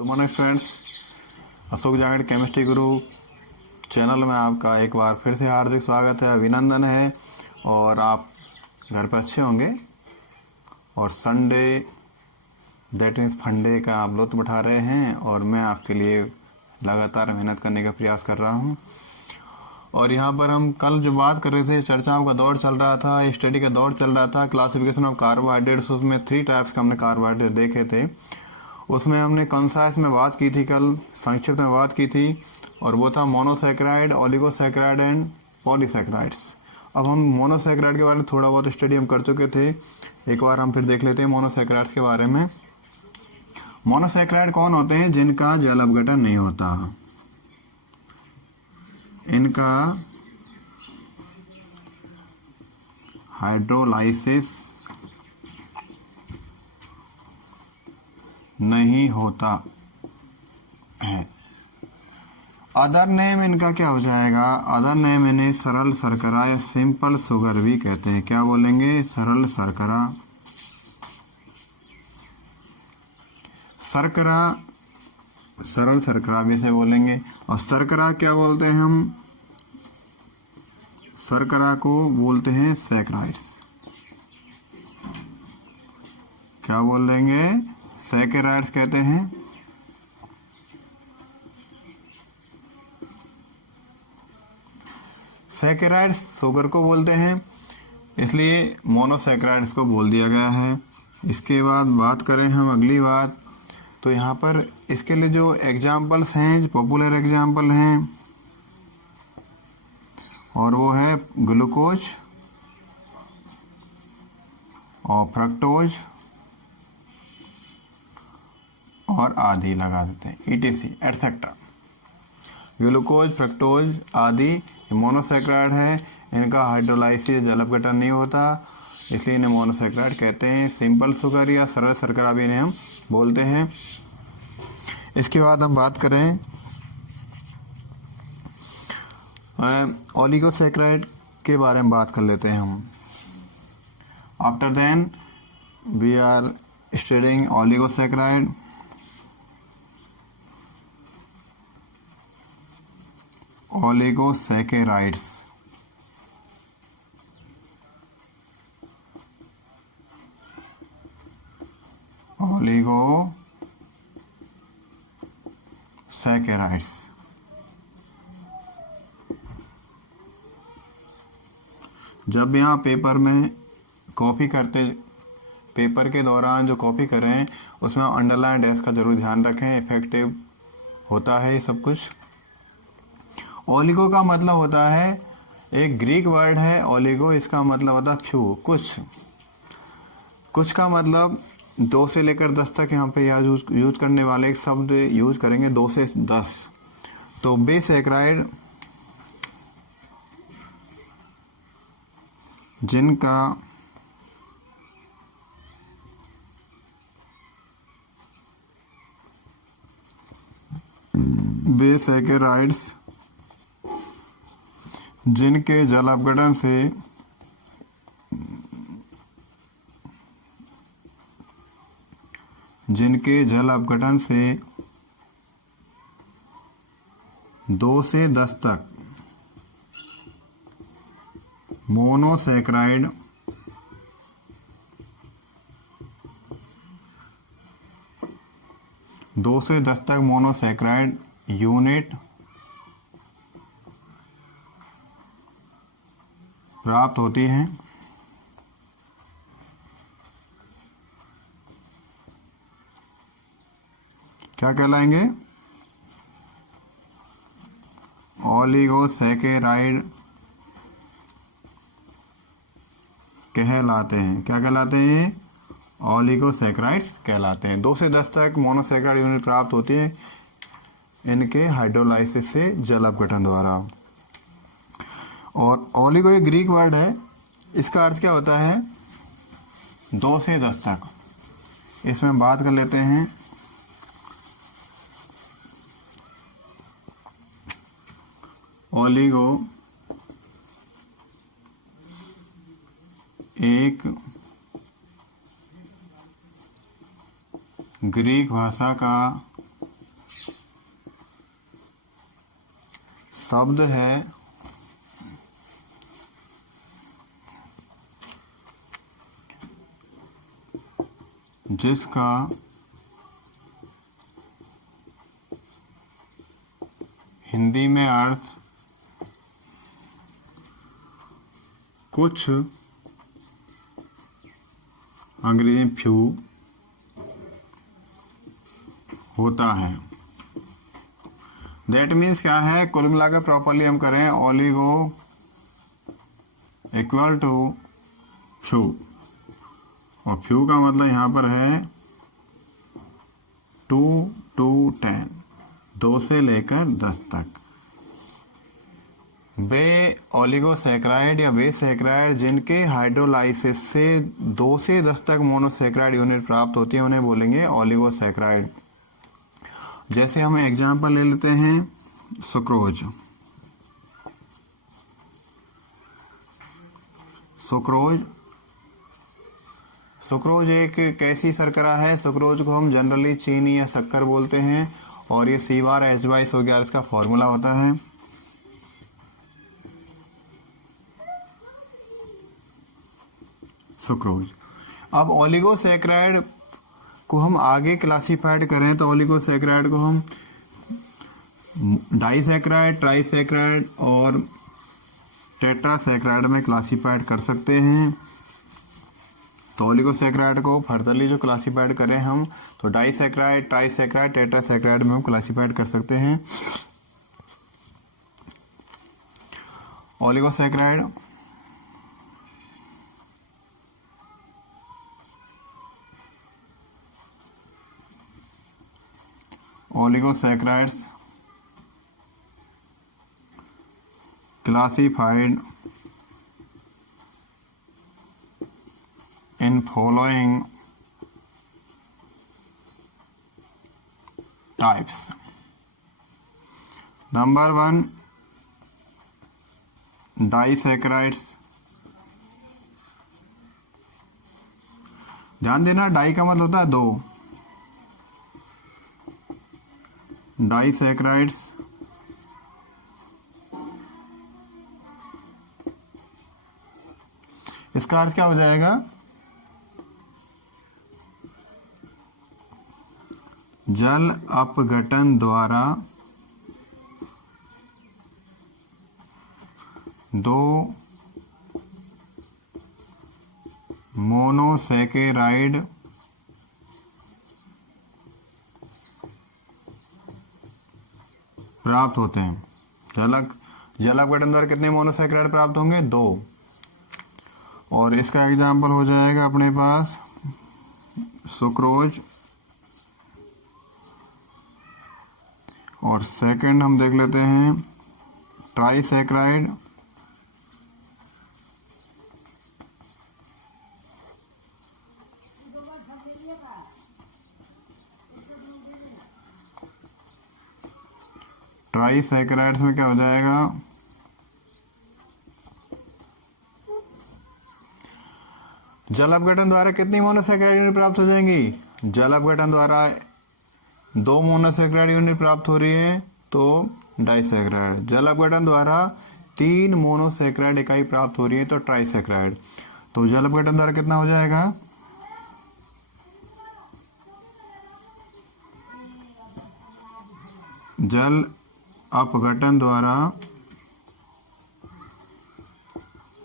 Good morning friends, Ashok Jangad chemistry गुरु channel में आपका एक बार फिर से हार्दिक स्वागत है, अभिनंदन है। और आप घर पर अच्छे होंगे और संडे दैट मीन्स फंडे का आप लुत्फ उठा रहे हैं। और मैं आपके लिए लगातार मेहनत करने का प्रयास कर रहा हूं। और यहाँ पर हम कल जो बात कर रहे थे, चर्चाओं का दौर चल रहा था, स्टडी का दौर चल रहा था, क्लासिफिकेशन ऑफ कार्बोहाइड्रेट्स। उसमें 3 टाइप्स का हमने कार्बोहाइड्रेट देखे थे। उसमें हमने कंसाइज में बात की थी, कल संक्षिप्त में बात की थी, और वो था मोनोसैकेराइड, ओलिगोसैकेराइड एंड पॉलीसैकेराइड्स। अब हम मोनोसैकेराइड के बारे में थोड़ा बहुत स्टडी हम कर चुके थे, एक बार हम फिर देख लेते हैं मोनोसैकेराइड्स के बारे में। मोनोसैकेराइड कौन होते हैं? जिनका जल अपघटन नहीं होता, इनका हाइड्रोलाइसिस नहीं होता है। अदर नेम इनका क्या हो जाएगा? अदर नेम इन्हें सरल शर्करा या सिंपल शुगर भी कहते हैं। क्या बोलेंगे? सरल शर्करा। शर्करा, सरल शर्करा भी से बोलेंगे। और शर्करा क्या बोलते हैं हम? शर्करा को बोलते हैं सैकराइड्स। क्या बोलेंगे? सैकराइड्स कहते हैं। सैकराइड्स शुगर को बोलते हैं, इसलिए मोनोसैकराइड्स को बोल दिया गया है। इसके बाद बात करें हम अगली बात, तो यहाँ पर इसके लिए जो एग्जाम्पल्स हैं, जो पॉपुलर एग्जाम्पल हैं, और वो है ग्लूकोज और फ्रक्टोज और आदि लगा देते हैं, ETC एटसेट्रा। ग्लूकोज, फ्रक्टोज आदि मोनोसैकेराइड है, इनका हाइड्रोलाइसिस जल अपघटन नहीं होता, इसलिए इन्हें मोनोसैकेराइड कहते हैं। सिंपल शुगर या सरल शर्करा भी इन्हें हम बोलते हैं। इसके बाद हम बात करें ओलिगोसैकेराइड के बारे में बात कर लेते हैं हम। After then we are studying oligosaccharide. Oligosaccharides oligosaccharides जब यहाँ पेपर में कॉपी करते, पेपर के दौरान जो कॉपी कर रहे हैं उसमें अंडरलाइन डैश का जरूर ध्यान रखें, इफेक्टिव होता है ये सब कुछ। ओलिगो का मतलब होता है, एक ग्रीक वर्ड है ओलिगो, इसका मतलब होता है फ्यू, कुछ का मतलब 2 से लेकर 10 तक यहाँ पे यूज करने वाले एक शब्द यूज करेंगे, 2 से 10। तो बेसैकेराइड जिनका बेसैकेराइड्स जिनके जल अपघटन से जिनके जल अपघटन से 2 से 10 तक मोनोसैकेराइड मोनोसैकेराइड यूनिट प्राप्त होती हैं। क्या कहलाएंगे? ओलिगोसैकेराइड कहलाते हैं। क्या कहलाते हैं? ओलिगोसैकेराइड्स कहलाते हैं। 2 से 10 तक मोनोसैकेराइड यूनिट प्राप्त होती है इनके हाइड्रोलाइसिस से जल अपघटन द्वारा। और ओलिगो एक ग्रीक वर्ड है, इसका अर्थ क्या होता है? 2 से 10 तक। इसमें बात कर लेते हैं ओलिगो एक ग्रीक भाषा का शब्द है जिसका हिंदी में अर्थ कुछ, अंग्रेजी में फ्यू होता है। दैट मीन्स क्या है, कुल मिलाकर प्रॉपरली हम करें ओलिगो इक्वल टू फ्यू, और फ्यू का मतलब यहां पर है 2 to 10, 2 से लेकर 10 तक। वे ओलिगोसैकराइड या बेसैकराइड जिनके हाइड्रोलाइसिस से 2 से 10 तक मोनोसैकराइड यूनिट प्राप्त होती है उन्हें बोलेंगे ओलिगोसैकराइड। जैसे हम एग्जांपल ले लेते हैं सुक्रोज। सुक्रोज एक कैसी शर्करा है? सुक्रोज को हम जनरली चीनी या शक्कर बोलते हैं, और ये C/H22 हो गया, इसका फॉर्मूला होता है। सुक्रोज। अब ओलिगोसैकराइड को हम आगे क्लासिफाइड करें तो ओलिगोसैकराइड को हम डाइसैकराइड, ट्राइसैकराइड और टेट्रासैकराइड में क्लासिफाइड कर सकते हैं। तो ओलिगोसैकराइड को फर्दरली जो क्लासिफाइड करें हम, तो डाइसैकराइड, ट्राइसैकराइड, टेट्रासैकराइड में हम क्लासिफाइड कर सकते हैं। ओलिगोसैकराइड ओलिगोसैकराइड्स classified in following types. Number 1, disaccharides। ध्यान देना, डाई का मतलब होता है 2। डाइसैकराइड्स इसका अर्थ क्या हो जाएगा? जल अपघटन द्वारा 2 मोनोसैकेराइड प्राप्त होते हैं। जल अपघटन द्वारा कितने मोनोसैकेराइड प्राप्त होंगे? 2। और इसका एग्जाम्पल हो जाएगा अपने पास सुक्रोज, और सेकंड हम देख लेते हैं ट्राइसैकराइड। ट्राइसैकराइड्स में क्या हो जाएगा? जल अपघटन द्वारा कितनी मोनोसैकेराइड यूनिट प्राप्त हो जाएंगी? जल अपघटन द्वारा 2 मोनोसैकेराइड यूनिट प्राप्त हो रही है तो डाइसैकराइड। जल अपघटन द्वारा 3 मोनोसैकेराइड इकाई प्राप्त हो रही है तो ट्राइसैकराइड। तो जल अपघटन द्वारा कितना हो जाएगा? जल अपघटन द्वारा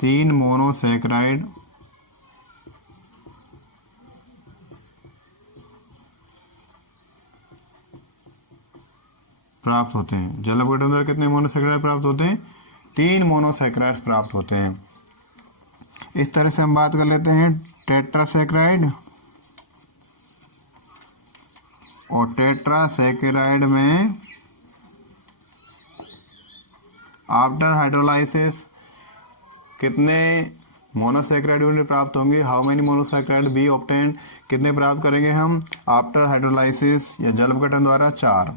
3 मोनोसैकेराइड प्राप्त होते हैं। जल अपघटन द्वारा कितने मोनोसैकेराइड प्राप्त होते हैं? 3 मोनोसैकेराइड प्राप्त होते हैं। इस तरह से हम बात कर लेते हैं टेट्रासैकेराइड। और टेट्रासैकेराइड में आफ्टर हाइड्रोलाइसिस कितने मोनोसैकेराइड यूनिट प्राप्त होंगे? How many monosaccharide B obtained? कितने प्राप्त करेंगे हम आफ्टर हाइड्रोलाइसिस या जल अपघटन द्वारा? 4।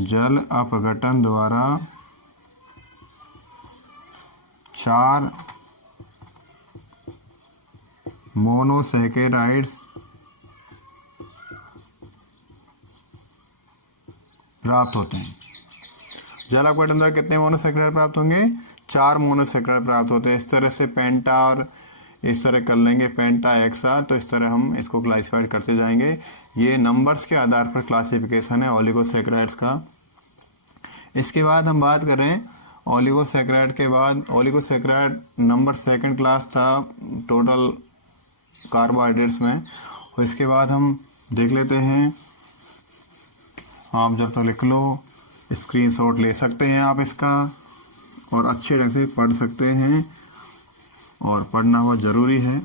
जल अपघटन द्वारा 4 मोनोसैकेराइड्स प्राप्त होते हैं। जल अपघटन द्वारा कितने मोनोसेक्राइड प्राप्त होंगे? 4 मोनोसेक्राइड प्राप्त होते हैं। इस तरह से पेंटा और इस तरह कर लेंगे, पेंटा एक्सा, तो इस तरह हम इसको क्लासिफाइड करते जाएंगे। ये नंबर्स के आधार पर क्लासिफिकेशन है ओलिगोसेक्राइड्स का। इसके बाद हम बात करें ओलिगोसेक्राइड के बाद, ओलिगोसेक्राइड नंबर 2nd क्लास था टोटल कार्बोहाइड्रेट्स में। और इसके बाद हम देख लेते हैं, आप जब तक लिख लो, स्क्रीनशॉट ले सकते हैं आप इसका और अच्छे ढंग से पढ़ सकते हैं, और पढ़ना बहुत ज़रूरी है।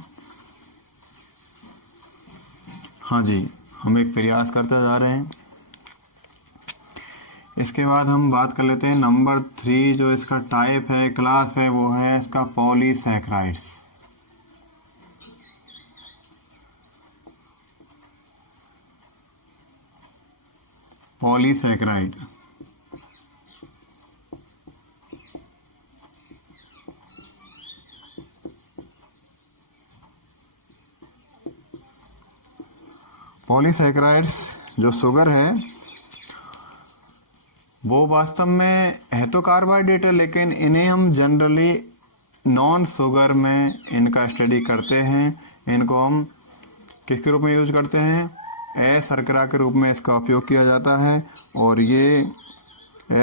हाँ जी, हम एक प्रयास करते जा रहे हैं। इसके बाद हम बात कर लेते हैं नंबर 3, जो इसका टाइप है, क्लास है, वो है इसका पॉलीसैकेराइड्स। पॉलीसैकेराइड पॉलीसैकेराइड्स जो शुगर है वो वास्तव में है तो कार्बोहाइड्रेट है, लेकिन इन्हें हम जनरली नॉन शुगर में इनका स्टडी करते हैं। इनको हम किसके रूप में यूज करते हैं? शर्करा के रूप में इसका उपयोग किया जाता है। और ये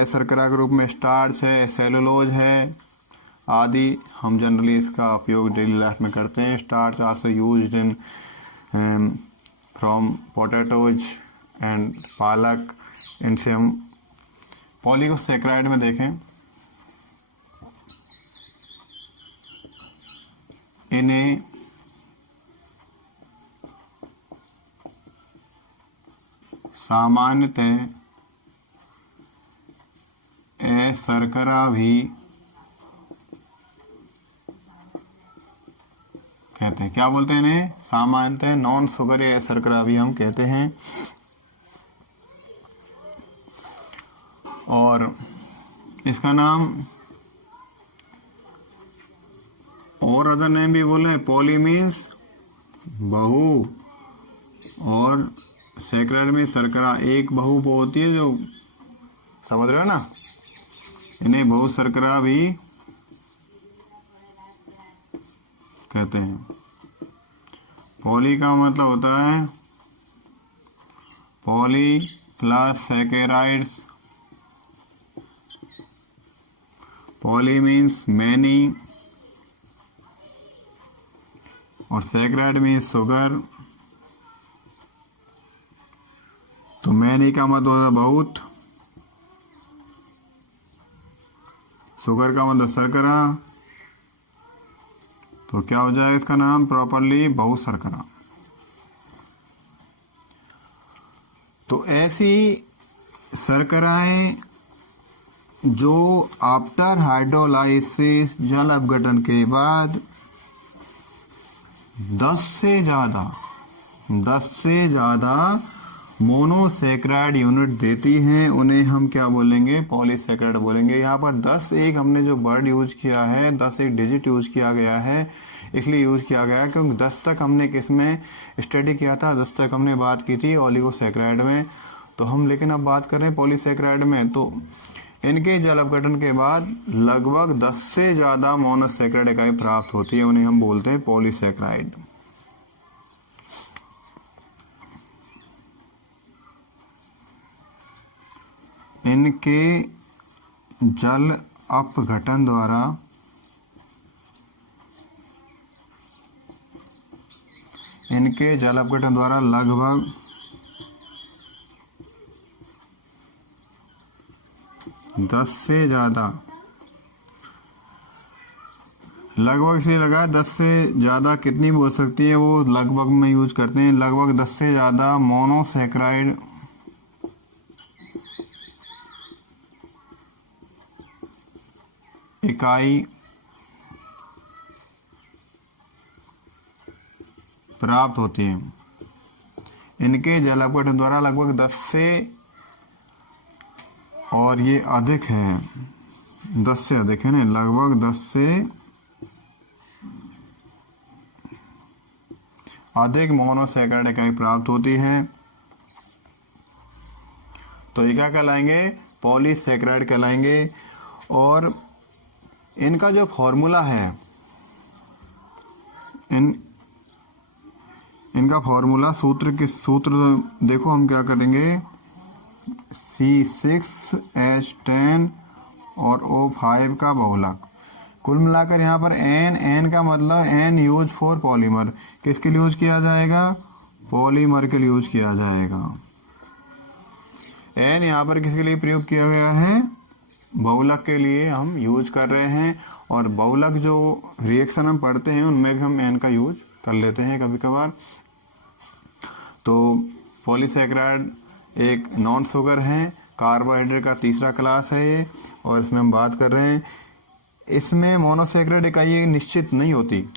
शर्करा के रूप में स्टार्च है, सेलुलोज है आदि हम जनरली इसका उपयोग डेली लाइफ में करते हैं। Starch also used in from potatoes and पालक। इनसे हम पॉलीसैकेराइड में देखें, इन्हें सामान्यतः शर्करा भी कहते हैं। क्या बोलते हैं इन्हें? सामान्यतः नॉन शुगर या शर्करा भी हम कहते हैं। और इसका नाम और अदर नेम भी बोले, पॉली मीन्स बहु, और सैकराइड में शर्करा एक बहु वो होती है, जो समझ रहे हो ना। इन्हें बहु शर्करा भी कहते हैं। पॉली का मतलब होता है poly plus saccharides. Poly means many और सैकेराइड मीन्स शुगर। तो मैनी का मतलब होता है बहुत, शुगर का मतलब शर्करा, तो क्या हो जाए इसका नाम प्रॉपरली? बहुत शर्करा। तो ऐसी शर्कराएं जो आफ्टर हाइड्रोलाइसिस जल अपघटन के बाद 10 से ज़्यादा मोनोसैकेराइड यूनिट देती हैं, उन्हें हम क्या बोलेंगे? पॉलीसैकेराइड बोलेंगे। यहाँ पर 10 एक हमने जो वर्ड यूज किया है, 10 एक डिजिट यूज किया गया है, इसलिए यूज किया गया है क्योंकि 10 तक हमने किस में स्टडी किया था? 10 तक हमने बात की थी ओलिगोसैकेराइड में। तो हम लेकिन अब बात कर रहे हैं पॉलीसैकेराइड में। तो इनके जल अपघटन के बाद लगभग 10 से ज़्यादा मोनोसैकेराइड इकाई प्राप्त होती है, उन्हें हम बोलते हैं पॉलीसैकेराइड। इनके जल अपघटन द्वारा लगभग 10 से ज़्यादा, लगभग इसलिए लगा 10 से ज़्यादा कितनी बोल सकती है, वो लगभग में यूज करते हैं। लगभग 10 से ज़्यादा मोनोसैकेराइड इकाई प्राप्त होती है। इनके जल अपघटन द्वारा लगभग 10 से, और ये अधिक है, 10 से अधिक है ना, लगभग 10 से अधिक मोनोसैकेराइड इकाई प्राप्त होती है। तो तो ये क्या कहलाएंगे, पॉलीसैकेराइड कहलाएंगे। और इनका जो फॉर्मूला है, इनका फॉर्मूला सूत्र देखो, हम क्या करेंगे, C6H10 और O5 का बहुलक। कुल मिलाकर यहाँ पर N का मतलब N यूज फॉर पॉलीमर, किसके लिए यूज किया जाएगा, पॉलीमर के लिए यूज किया जाएगा। N यहाँ पर किसके लिए प्रयोग किया गया है, बहुलक के लिए हम यूज कर रहे हैं। और बहुलक जो रिएक्शन हम पढ़ते हैं उनमें भी हम N का यूज कर लेते हैं कभी कभार। तो पॉलीसैकेराइड एक नॉन शुगर है, कार्बोहाइड्रेट का तीसरा क्लास है ये, और इसमें हम बात कर रहे हैं। इसमें मोनोसैकेराइड इकाई निश्चित नहीं होती,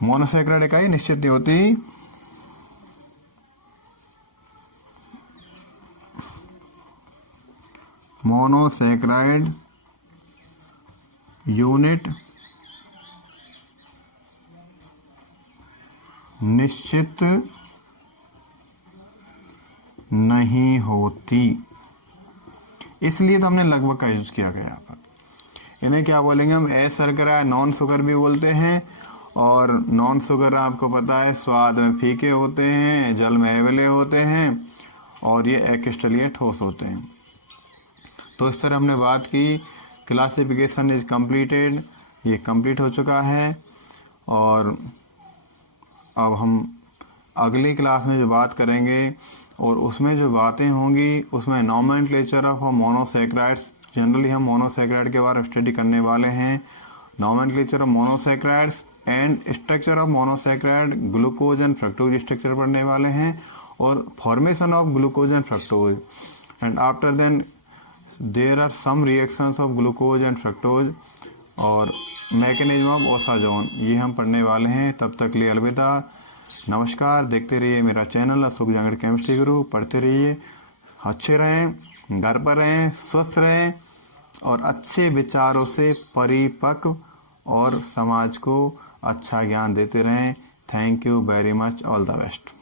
मोनोसैकेराइड इकाई निश्चित नहीं होती। मोनोसैकेराइड यूनिट निश्चित नहीं होती, इसलिए तो हमने लगभग का यूज किया गया यहाँ पर। इन्हें क्या बोलेंगे हम, अशर्करा, नॉन शुगर भी बोलते हैं। और नॉन शुगर आपको पता है स्वाद में फीके होते हैं, जल में अवेले होते हैं, और ये अक्रिस्टलीय ठोस होते हैं। तो इस तरह हमने बात की, क्लासिफिकेशन इज कंप्लीटेड, ये कंप्लीट हो चुका है। और अब हम अगली क्लास में जो बात करेंगे और उसमें जो बातें होंगी उसमें नॉमेनक्लेचर ऑफ मोनोसैकेराइड्स, जनरली हम मोनोसैकेराइड के बारे में स्टडी करने वाले हैं। Nomenclature of monosaccharides and structure of monosaccharide, glucose and fructose structure पढ़ने वाले हैं, और formation of glucose and fructose. And after then there are some reactions of glucose and fructose और मैकेनिज्म ऑफ ओसाजोन, ये हम पढ़ने वाले हैं। तब तक लिए अलविदा, नमस्कार। देखते रहिए मेरा चैनल अशोक जांगड़ केमिस्ट्री गुरु, पढ़ते रहिए, अच्छे रहें, घर पर रहें, स्वस्थ रहें, और अच्छे विचारों से परिपक्व और समाज को अच्छा ज्ञान देते रहें। Thank you very much, all the best.